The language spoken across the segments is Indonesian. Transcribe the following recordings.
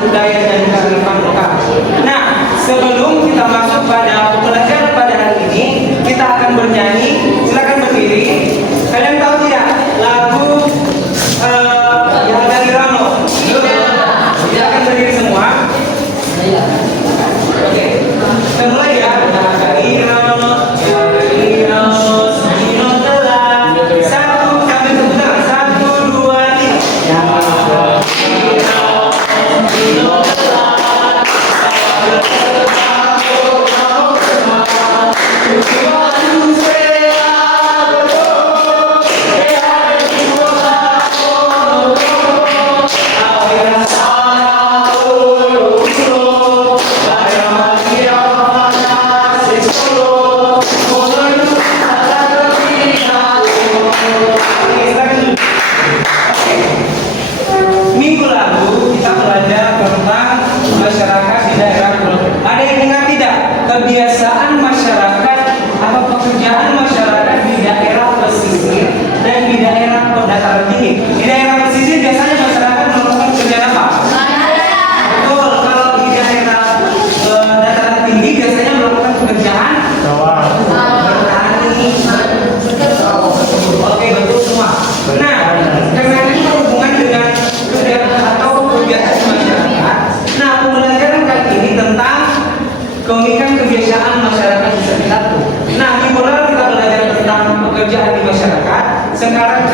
budaya dan kearifan lokal. Nah, sebelum kita masuk pada pembelajaran pada hari ini, kita akan bernyanyi. Silakan berdiri. Kalian tahu tidak lagu yang dari Rano? Silakan berdiri semua. Oke, kita mulai ya. Dari Rano, dari Rano, Sino telah. Satu, kami sebentar. 1, 2, 3. Minggu lalu kita belajar tentang masyarakat di daerah Pulau. Ada yang ingat tidak kebiasaan masyarakat atau pekerjaan masyarakat di daerah pesisir dan di daerah dataran tinggi? Di daerah pesisir biasanya masyarakat melakukan pekerjaan apa? Betul. Kalau di daerah dataran tinggi biasanya melakukan pekerjaan bertani. Oke, betul semua. Nah, karena ini berhubungan dengan kegiatan masyarakat. Nah, pembelajaran kali ini tentang keunikan kebiasaan masyarakat di sekitar itu. Nah, minggu lalu kita belajar tentang pekerjaan di masyarakat. Sekarang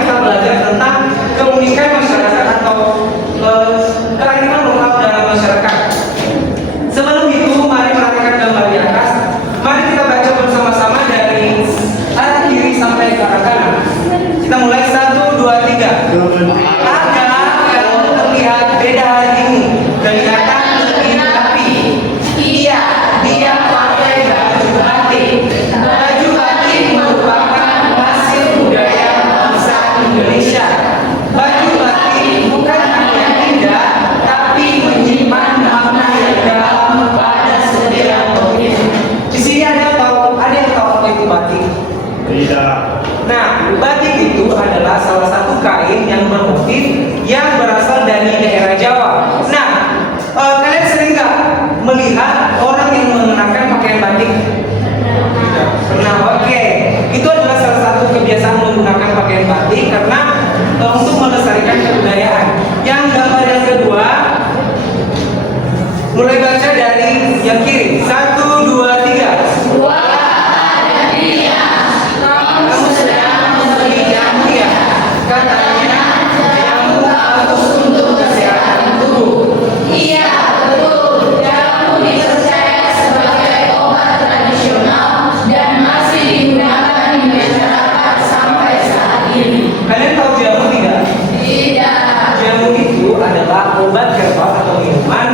kita belajar tentang keunikan masyarakat atau kearifan lokal dalam masyarakat. Sebelum itu, mari perhatikan gambar di atas. Mari kita baca bersama-sama dari arah kiri sampai ke arah kanan. Kita mulai 1, 2, 3. Terlihat beda hari ini, kelihatan lebih rapi. Iya, dia pakai baju batik. Baju batik merupakan hasil budaya bangsa Indonesia. Baju batik bukan hanya indah, tapi menyimpan makna yang dalam pada setiap motif. Di sini ada yang tahu apa itu batik? Tidak. Nah, batik itu adalah salah satu kain yang bermotif yang berasal dari daerah Jawa. Nah, kalian sering nggak melihat orang yang mengenakan pakaian batik? Pernah? Oke. Itu adalah salah satu kebiasaan menggunakan pakaian batik karena untuk melestarikan kebudayaan. Yang gambar yang kedua, mulai baca dari yang kiri. 1, 2, 3. Katanya jamu bagus untuk kesehatan tubuh. Iya, betul. Jamu dipercaya sebagai obat tradisional dan masih digunakan di masyarakat sampai saat ini. Kalian tahu jamu tidak? Tidak. Jamu itu adalah obat herbal atau minuman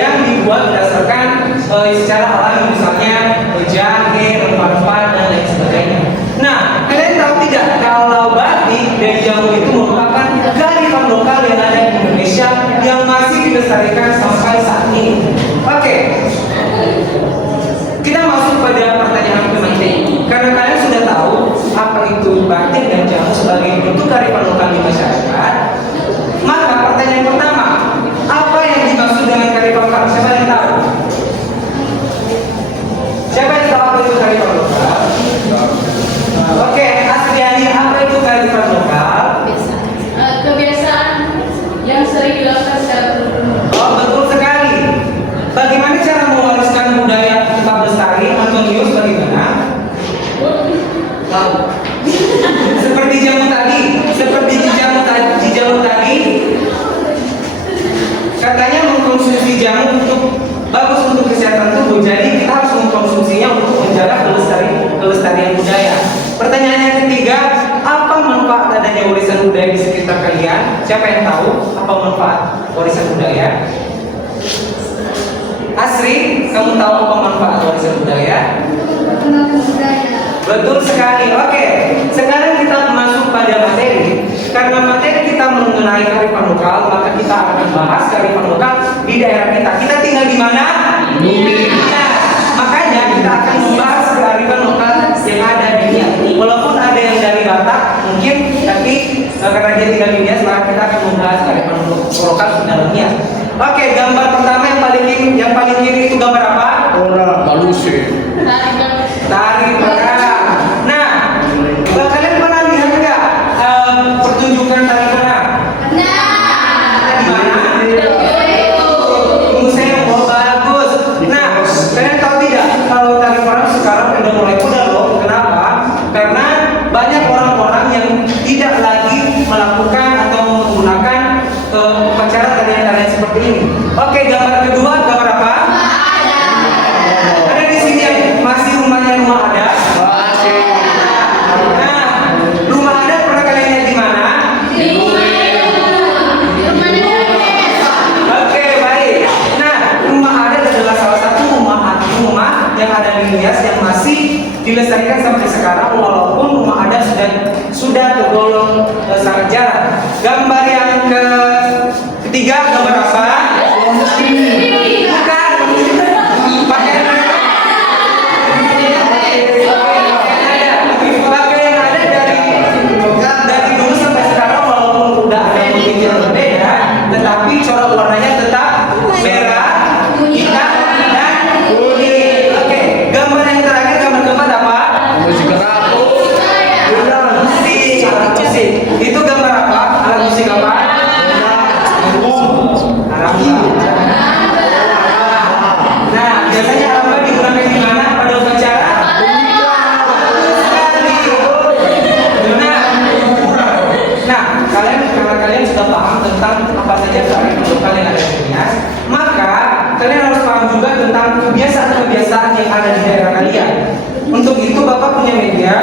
yang dibuat berdasarkan secara alami, misalnya jahe, rempah-rempah dan lain sebagainya. Nah, kalian tahu tidak kalau batik dan jamu itu merupakan kearifan lokal yang ada di Indonesia yang masih dilestarikan sampai saat ini. Oke, kita masuk pada pertanyaan penting. Karena kalian sudah tahu apa itu batik dan jamu sebagai bentuk kearifan lokal di masyarakat, maka pertanyaan pertama, apa yang dimaksud dengan kearifan lokal? Siapa yang tahu? Siapa yang tahu apa itu kearifan lokal? Oke, Asriani, apa itu kearifan lokal? Kebiasaan yang sering dilakukan secara terus-menerus. Oh, betul sekali. Bagaimana cara mewariskan budaya tetap lestari? Antonius, bagaimana? Tahu. Seperti jamu tadi, katanya mengkonsumsi jamu untuk bagus untuk kesehatan tubuh. Jadi kita harus mengkonsumsinya untuk menjaga kelestarian budaya. Pertanyaan yang ketiga, apa manfaat adanya warisan budaya di sekitar kalian? Siapa yang tahu apa manfaat warisan budaya? Asri, kamu tahu apa manfaat warisan budaya? Betul sekali. Oke, sekarang kita masuk pada materi. Karena materi kita mengenai kearifan lokal, maka kita akan bahas kearifan lokal di daerah kita. Kita tinggal di mana? Ya, makanya kita akan membahas kearifan lokal yang ada di Nias. Walaupun ada yang dari Batak, mungkin, tapi karena dia tinggal di Nias, maka kita akan membahas kearifan lokal di dalam Nias. Oke, gambar pertama yang paling kiri itu gambar apa? Malusi. Tari perang. Nah, kalian pernah lihat nggak pertunjukan tari perang? Ada di mana? Museum. Oh, bagus. Nah, kalian tahu tidak kalau tari perang sekarang udah mulai pudar loh. Kenapa? Karena banyak orang-orang yang tidak lagi melakukan atau menggunakan upacara tarian-tarian seperti ini. Oke, gambar kedua gambar apa? Ada di sini yang masih rumahnya rumah adat. Nah, rumah adat pernah kalian lihat di mana? Oke, baik. Nah, rumah adat adalah salah satu rumah yang ada di Nias yang masih dilestarikan sampai sekarang, walaupun rumah adat sudah tergolong sangat jarang. Gambar yang ketiga gambar apa? Bukan. Pakaian ada dari dulu sampai sekarang, walaupun udah ada motif yang berbeda, tetapi corak warnanya tetap merah, hitam, dan kuning. Oke, gambar yang terakhir gambar keempat apa? Musik kerak. Musik, alat musik. Itu gambar apa? Alat musik apa? Aramba. Nah, biasanya aramba digunakan di mana pada upacara? Nah, karena kalian sudah paham tentang apa saja tari yang kalian ada di Nias, maka kalian harus paham juga tentang kebiasaan-kebiasaan yang ada di daerah kalian. Untuk itu Bapak punya media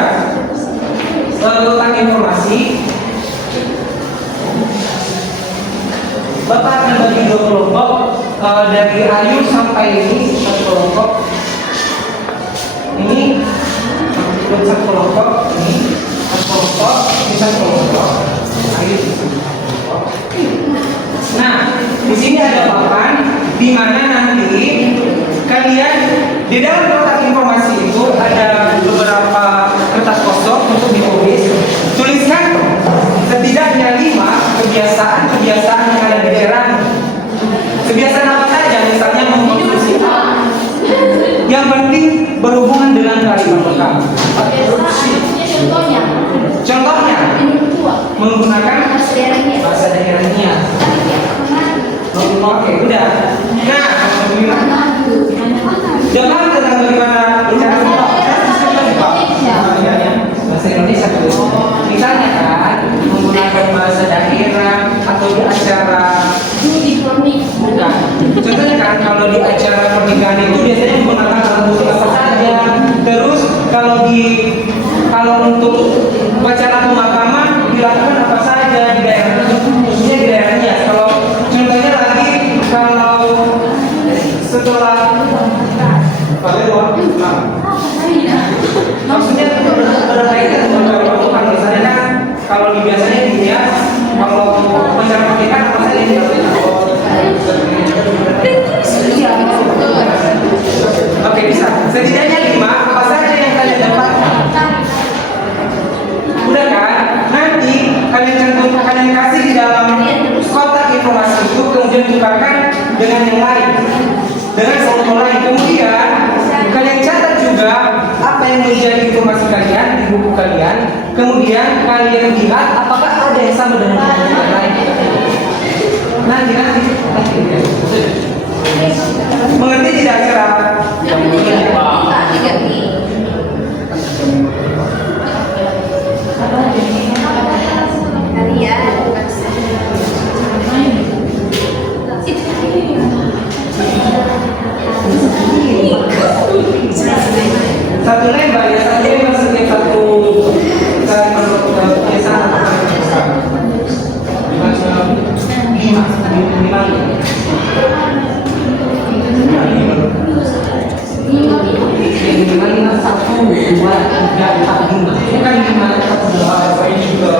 tentang informasi. Bapak akan bagi dua kelompok, dari Ayu sampai ini satu kelompok. Ini satu kelompok, ini satu kelompok, ini satu kelompok. Ayu. Nah, di sini ada papan di mana nanti kalian di dalam kotak informasi itu ada beberapa kertas kosong untuk ditulis. Tuliskan setidaknya 5 kebiasaan-kebiasaan yang ada di daerah. Kebiasaan apa saja? Misalnya mengkonsumsi apa? Yang penting berhubungan dengan kalimat bekal. Contohnya menggunakan bahasa daerahnya. Oke, udah. Nah, jangan tentang bagaimana bicara bahasa Indonesia. Misalnya kan menggunakan bahasa daerah atau di acara bukan. Contohnya kan kalau di acara pernikahan itu biasanya menggunakan alat musik apa saja. Terus kalau untuk upacara pemakaman dilakukan apa saja di daerah khususnya di daerahnya. Kalau contohnya lagi kalau setelah maksudnya berkaitan dengan pemakaman. Misalnya kan kalau biasanya dia kalau upacara pernikahan apa saja yang dilakukan. Oke, bisa. Setidaknya 5 apa saja yang kalian dapatkan. Udah kan? Nanti kalian kasih di dalam kotak informasi itu, kemudian tukarkan dengan yang lain, dengan foto lain. Kemudian kalian catat juga apa yang menjadi informasi kalian di buku kalian. Kemudian kalian lihat apakah ada yang sama dengan buku yang lain. Nanti. Mengerti tidak cara? Satu lembar ya, satu lembar setiap satu kebiasaan lima satu dua tiga empat lima bukan 5 1 2 ini juga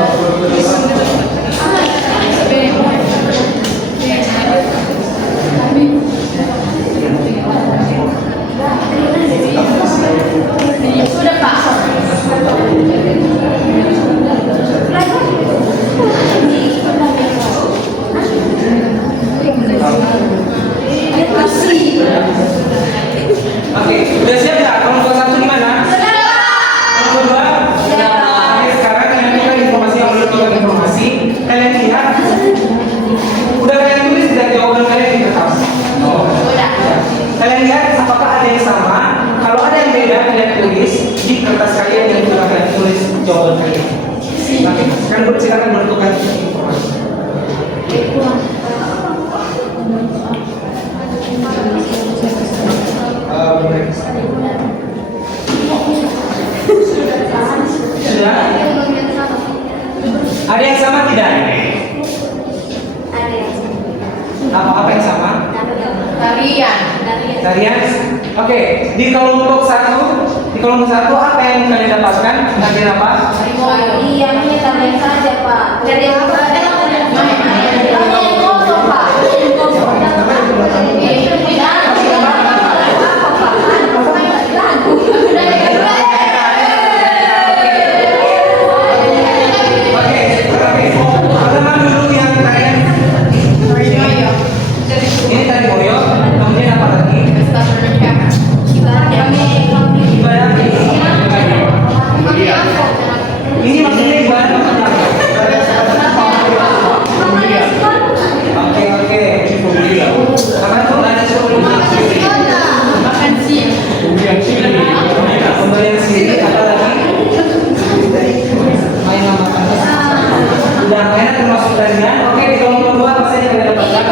Sudah Oke, udah siap nggak? Kelompok satu di mana? Kelompok dua? Oke, sekarang kalian buka informasi yang belum buka informasi. Kalian lihat. Udah kalian tulis dan jawaban kalian di kertas. Kalian lihat apakah ada yang sama? Kalau ada yang beda, kalian tulis di kertas kalian yang sudah kalian tulis jawaban kalian. Oke, sekarang silakan menentukan informasi. Sudah? Ada yang sama tidak? Apa yang sama? Tarian. Tarian? Oke, di kelompok satu apa yang kalian dapatkan? Tarian apa? Iya, hanya tarian saja, Pak. Tarian apa? Pertama dulu yang tarian. Ini tari moyo, kemudian apa lagi? Ibadah. Ini maksudnya ibadah maksudnya apa? Oke. Karena itu ada sebelum Makan siang. pembelian sendiri apa lagi? Main makan. Udah mainan termasuk tarian. Oke, di kelompok dua apa saja kalian dapatkan?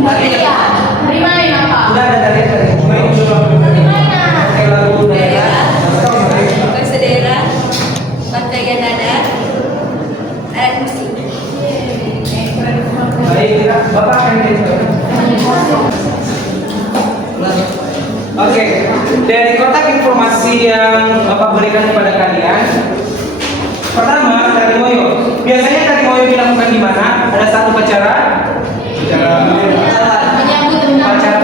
Hari main apa? Udah ada tarian. Oke, lagu daerah. Bahasa daerah, Pantai Ganada, alat musik. Baik, Bapak akan dijelaskan. Oke, dari kotak informasi yang Bapak berikan kepada kalian, pertama tari moyo. Biasanya tari moyo dilakukan di mana? Ada satu upacara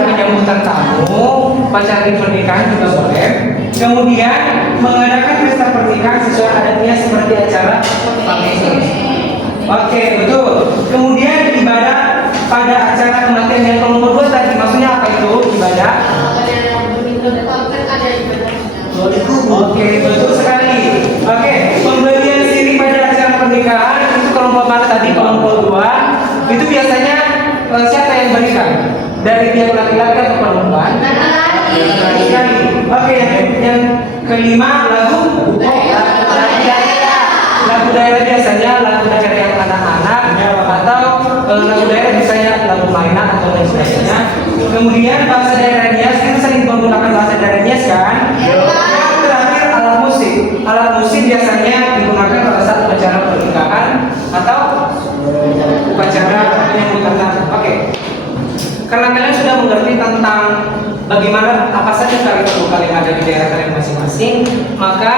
penyambutan tamu, upacara pernikahan juga boleh. Kemudian mengadakan pesta pernikahan sesuai adatnya seperti acara pernikahan. Oke, betul. Kemudian ibadah pada acara kematian yang kelompok dua tadi, maksudnya apa itu ibadah? Oke, betul sekali. Oke, pembelian siri pada acara pernikahan itu kelompok mana tadi? Kelompok dua. Itu biasanya siapa yang berikan? Dari pihak laki-laki atau perempuan? Sekali. Oke, yang kelima lagu lagu daerah biasanya lagu daerah yang anak-anak atau lagu daerah misalnya lagu mainan atau lain sebagainya. Kemudian bahasa daerah Nias, kita sering menggunakan bahasa daerah Nias kan? Yang terakhir alat musik. Alat musik biasanya digunakan pada saat upacara pernikahan atau upacara penyambutan tamu. Oke. Karena kalian sudah mengerti tentang bagaimana apa saja kearifan lokal yang ada di daerah kalian masing-masing, maka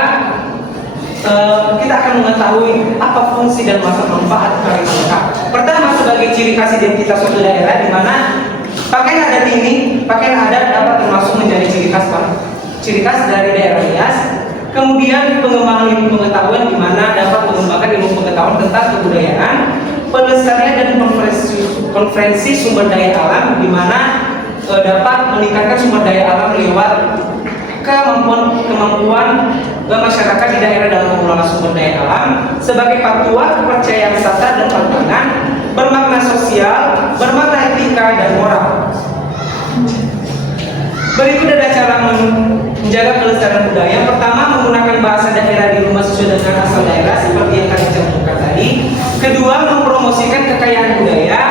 kita akan mengetahui apa fungsi dan manfaat kearifan lokal. Pertama, sebagai ciri khas identitas suatu daerah, di mana pakaian adat ini, pakaian adat dapat termasuk menjadi ciri khas dari daerah Nias. Kemudian pengembangan ilmu pengetahuan, di mana dapat mengembangkan ilmu pengetahuan tentang kebudayaan, pelestarian dan konferensi sumber daya alam, di mana dapat meningkatkan sumber daya alam lewat kemampuan masyarakat di daerah dalam mengelola sumber daya alam sebagai patuah kepercayaan sastra dan pantangan, bermakna sosial, bermakna etika dan moral. Berikut ada cara menjaga kelestarian budaya. Yang pertama, menggunakan bahasa daerah di rumah sesuai dengan asal daerah seperti yang kalian contohkan tadi. Kedua, mempromosikan kekayaan budaya,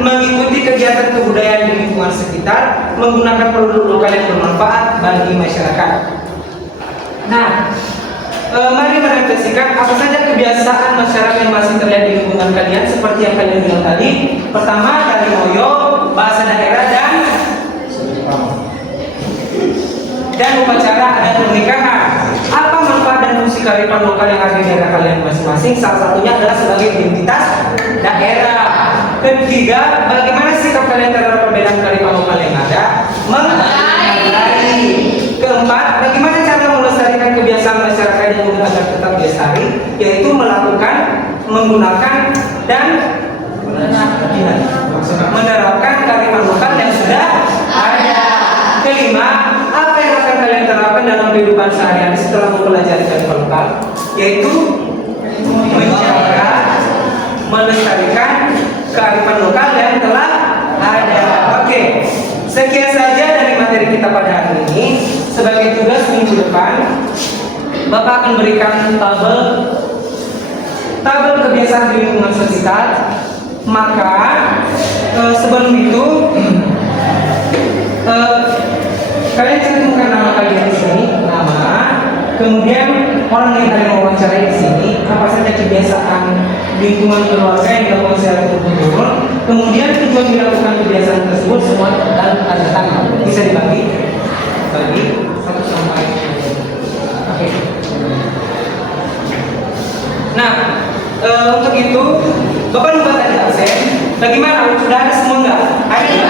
mengikuti kegiatan kebudayaan di lingkungan sekitar, menggunakan produk lokal yang bermanfaat bagi masyarakat. Nah, mari merefleksikan apa saja kebiasaan masyarakat yang masih terlihat di lingkungan kalian seperti yang kalian bilang tadi. Pertama, tari moyo, bahasa daerah dan upacara adat pernikahan. Apa manfaat dan fungsi kearifan lokal yang ada di daerah kalian masing-masing? Salah satunya adalah sebagai identitas daerah. Ketiga, bagaimana sikap kalian terhadap perbedaan kearifan lokal yang ada? Menghargai. Keempat, bagaimana cara melestarikan kebiasaan masyarakat yang agar tetap lestari? Yaitu menggunakan dan menerapkan kearifan lokal yang sudah mempelajari kearifan lokal, yaitu menjaga, melestarikan kearifan lokal yang telah ada. Oke, sekian saja dari materi kita pada hari ini. Sebagai tugas minggu depan, Bapak akan berikan tabel kebiasaan di lingkungan sekitar. Maka sebelum itu kalian cantumkan nama kalian di sini, nama, kemudian orang yang kalian wawancarai di sini, apa saja kebiasaan lingkungan keluarga yang dilakukan secara turun-temurun, kemudian tujuan dilakukan kebiasaan tersebut semua dan tanda tangan. Bisa dibagi 1 sampai 5. Oke. Nah, untuk itu Bapak lupa tadi absen. Bagaimana? Sudah ada semua enggak? Ada.